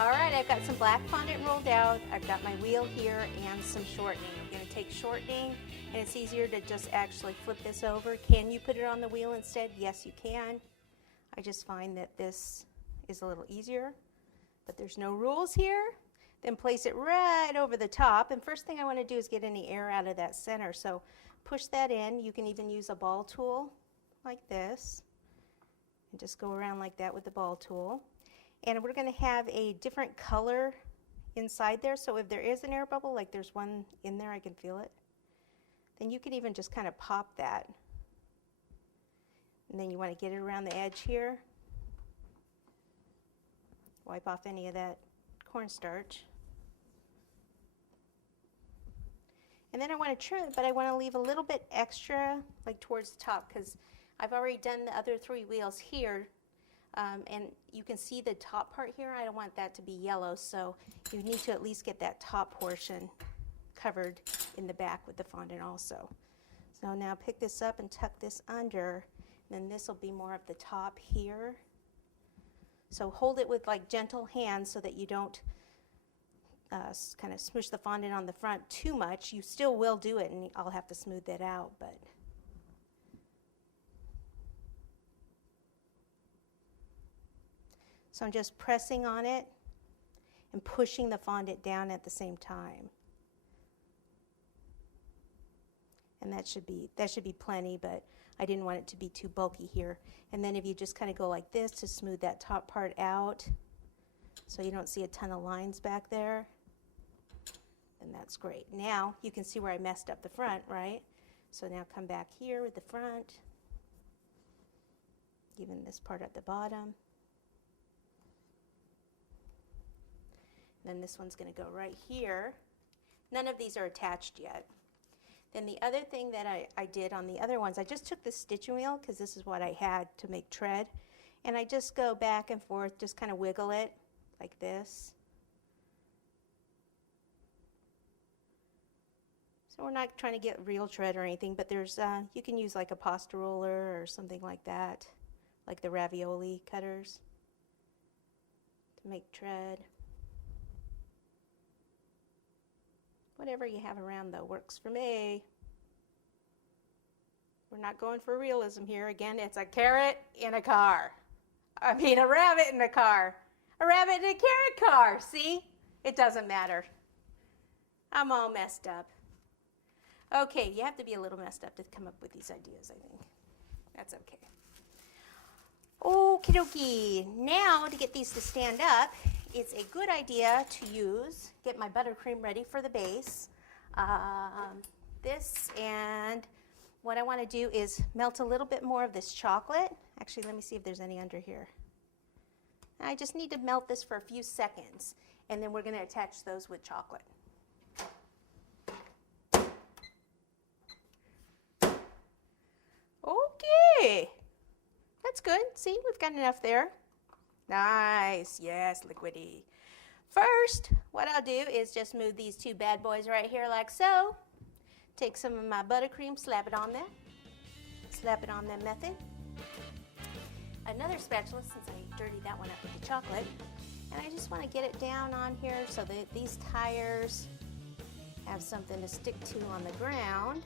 All right, I've got some black fondant rolled out. I've got my wheel here and some shortening. I'm going to take shortening, and it's easier to just actually flip this over. Can you put it on the wheel instead? Yes, you can. I just find that this is a little easier, but there's no rules here. Then place it right over the top, and first thing I want to do is get any air out of that center. So push that in. You can even use a ball tool like this, and just go around like that with the ball tool. And we're going to have a different color inside there, so if there is an air bubble, like there's one in there, I can feel it, then you can even just kind of pop that. And then you want to get it around the edge here. Wipe off any of that cornstarch. And then I want to trim it, but I want to leave a little bit extra, like towards the top, because I've already done the other 3 wheels here. And you can see the top part here. I don't want that to be yellow, so you need to at least get that top portion covered in the back with the fondant also. So now pick this up and tuck this under, and then this will be more of the top here. So hold it with like gentle hands so that you don't kind of smoosh the fondant on the front too much. You still will do it, and I'll have to smooth that out, but so I'm just pressing on it and pushing the fondant down at the same time. And that should be plenty, but I didn't want it to be too bulky here. And then if you just kind of go like this to smooth that top part out so you don't see a ton of lines back there, then that's great. Now you can see where I messed up the front, right? So now come back here with the front, even this part at the bottom. Then this one's going to go right here. None of these are attached yet. Then the other thing that I did on the other ones, I just took the stitching wheel, because this is what I had to make tread, and I just go back and forth, just kind of wiggle it like this. So we're not trying to get real tread or anything, but there's you can use like a pasta roller or something like that, like the ravioli cutters, to make tread. Whatever you have around, though, works for me. We're not going for realism here. Again, it's a carrot in a car. I mean, a rabbit in a car. A rabbit in a carrot car. See? It doesn't matter. I'm all messed up. Okay, you have to be a little messed up to come up with these ideas, I think. That's okay. Okie dokie. Now, to get these to stand up, it's a good idea to get my buttercream ready for the base. And what I want to do is melt a little bit more of this chocolate. Actually, let me see if there's any under here. I just need to melt this for a few seconds, and then we're going to attach those with chocolate. Okay, that's good. See, we've got enough there. Nice, yes, liquidy. First, what I'll do is just move these 2 bad boys right here like so. Take some of my buttercream, slap it on there. Slap it on that method. Another spatula, since I dirtied that one up with the chocolate. And I just want to get it down on here so that these tires have something to stick to on the ground.